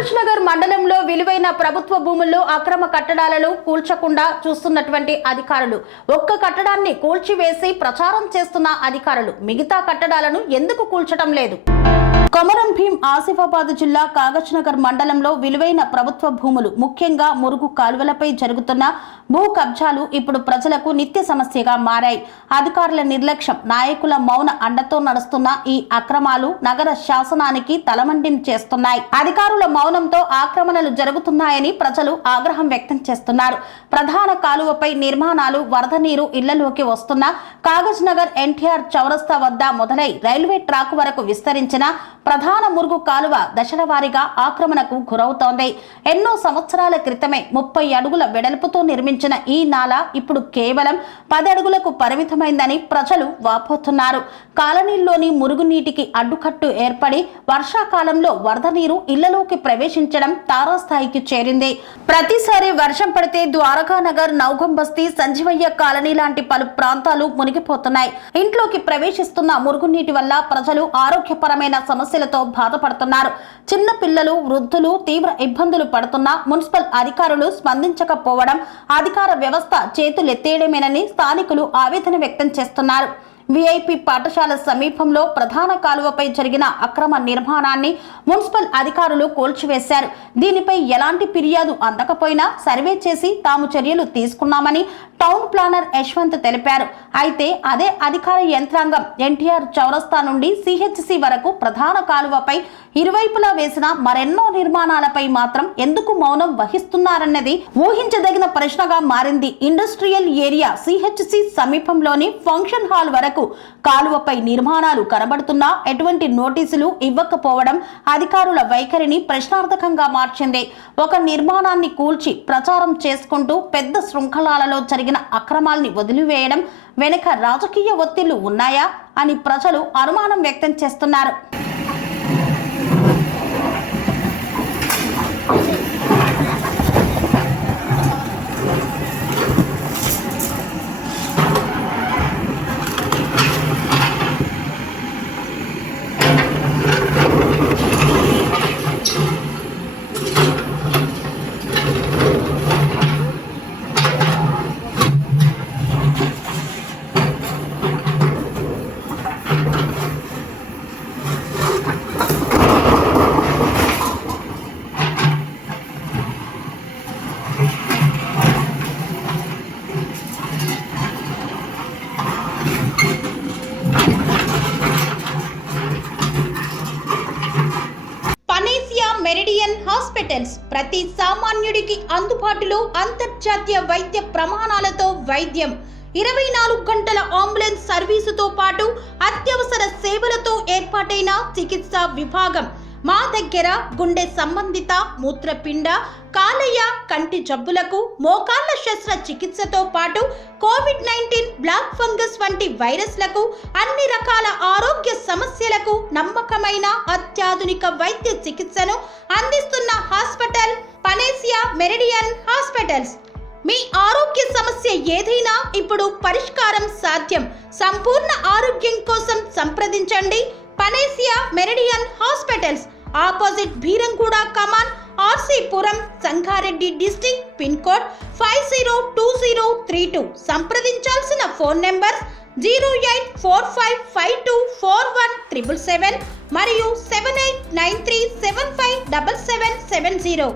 కాగజ్ నగర్ మండలంలో విలువైన ప్రభుత్వ భూముల్లో అక్రమ కట్టడాలను కూల్చకుండా చూస్తున్నటువంటి అధికారులు, ఒక్క కట్టడాన్ని కూల్చివేసి ప్రచారం చేస్తున్న అధికారులు మిగతా కట్టడాలను ఎందుకు కూల్చడం లేదు? కొమరం భీం ఆసిఫాబాద్ జిల్లా కాగజ్ నగర్ మండలంలో విలువైన ప్రభుత్వ భూములు, ముఖ్యంగా మురుగు కాలువలపై జరుగుతున్న భూ కబ్జాలు ఇప్పుడు ప్రజలకు నిత్య సమస్యగా మారాయి. అధికారుల నిర్లక్ష్యం, నాయకుల మౌన అండతో నడుస్తున్న ఈ అక్రమాలు నగర శాసనానికి తలమండిం చేస్తున్నాయి. అధికారుల మౌనంతో ఆక్రమణలు జరుగుతున్నాయని ప్రజలు ఆగ్రహం వ్యక్తం చేస్తున్నారు. ప్రధాన కాలువపై నిర్మాణాలు, వరద నీరు ఇళ్లలోకి వస్తున్న కాగజ్ నగర్ ఎన్టీఆర్ చౌరస్తా వద్ద మొదలై రైల్వే ట్రాక్ వరకు విస్తరించిన ప్రధాన మురుగు కాలువ దశల వారీగా ఆక్రమణకు గురవుతోంది. ఎన్నో సంవత్సరాల క్రితమే 30 అడుగుల వెడల్పుతో నిర్మించిన ఈ నాల ఇప్పుడు కేవలం 10 అడుగులకు పరిమితమైందని ప్రజలు వాపోతున్నారు. కాలనీల్లోని మురుగునీటికి అడ్డుకట్టు ఏర్పడి వర్షాకాలంలో వరద నీరు ఇళ్లలోకి ప్రవేశించడం తారాస్థాయికి చేరింది. ప్రతిసారి వర్షం పడితే ద్వారకా నగర్, నౌగం బస్తీ, సంజీవయ్య కాలనీ లాంటి పలు ప్రాంతాలు మునిగిపోతున్నాయి. ఇంట్లోకి ప్రవేశిస్తున్న మురుగునీటి వల్ల ప్రజలు ఆరోగ్యపరమైన సమస్యలతో బాధపడుతున్నారు. చిన్న పిల్లలు, వృద్ధులు తీవ్ర ఇబ్బందులు పడుతున్నా మున్సిపల్ అధికారులు స్పందించకపోవడం, అధికార వ్యవస్థ చేతులెత్తేయడమేనని స్థానికులు ఆవేదన వ్యక్తం చేస్తున్నారు. విఐపి పాఠశాల సమీపంలో ప్రధాన కాలువపై జరిగిన అక్రమ నిర్మాణాన్ని మున్సిపల్ అధికారులు కూల్చివేశారు. దీనిపై ఎలాంటి ఫిర్యాదు అందకపోయినా సర్వే చేసి తాము చర్యలు తీసుకున్నామని టౌన్ ప్లానర్ యశ్వంత్ తెలిపారు. అయితే అదే అధికార యంత్రాంగం ఎన్టీఆర్ చౌరస్తా నుండి సిహెచ్సి వరకు ప్రధాన కాలువపై ఇరువైపులా వేసిన మరెన్నో నిర్మాణాలపై మాత్రం ఎందుకు మౌనం వహిస్తున్నారన్నది ఊహించదగిన ప్రశ్నగా మారింది. ఇండస్ట్రియల్ ఏరియా సిహెచ్సి సమీపంలోని ఫంక్షన్ హాల్ వరకు కాలువపై నిర్మాణాలు కనబడుతున్నా ఎటువంటి నోటీసులు ఇవ్వకపోవడం అధికారుల వైఖరిని ప్రశ్నార్థకంగా మార్చింది. ఒక నిర్మాణాన్ని కూల్చి ప్రచారం చేసుకుంటూ పెద్ద శృంఖలాలలో జరిగిన అక్రమాల్ని వదిలివేయడం వెనుక రాజకీయ ఒత్తిళ్లు ఉన్నాయా అని ప్రజలు అనుమానం వ్యక్తం చేస్తున్నారు. మెరిడియన్ హాస్పిటల్స్ ప్రతి సామాన్యుడికి అందుబాటులో అంతర్జాతీయ వైద్య ప్రమాణాలతో వైద్యం, 24 గంటల అంబులెన్స్ సర్వీసుతో పాటు అత్యవసర సేవలతో ఏర్పాటైన చికిత్సా విభాగం. మా దగ్గర గుండె సంబంధిత, మూత్రపిండ, కాలేయ, కంటి జబ్బులకు, మోకాళ్ల శస్త్ర చికిత్సతో పాటు కోవిడ్-19, బ్లాక్ ఫంగస్ వంటి వైరస్లకు, అన్ని రకాల ఆరోగ్య సమస్యలకు నమ్మకమైన అత్యాధునిక వైద్య చికిత్సను అందిస్తున్న హాస్పిటల్ పనేసియా మెరిడియన్ హాస్పిటల్స్. మీ ఆరోగ్య సమస్య ఏదైనా ఇప్పుడు పరిష్కారం సాధ్యం. సంపూర్ణ ఆరోగ్యం కోసం సంప్రదించండి panacea meridian hospitals, opposite Bheeramguda Kaman, RC Puram, Sangareddy district, pin code 502032. సంప్రదించాల్సిన ఫోన్ నెంబర్ 0845524177 మరియు 7893757770.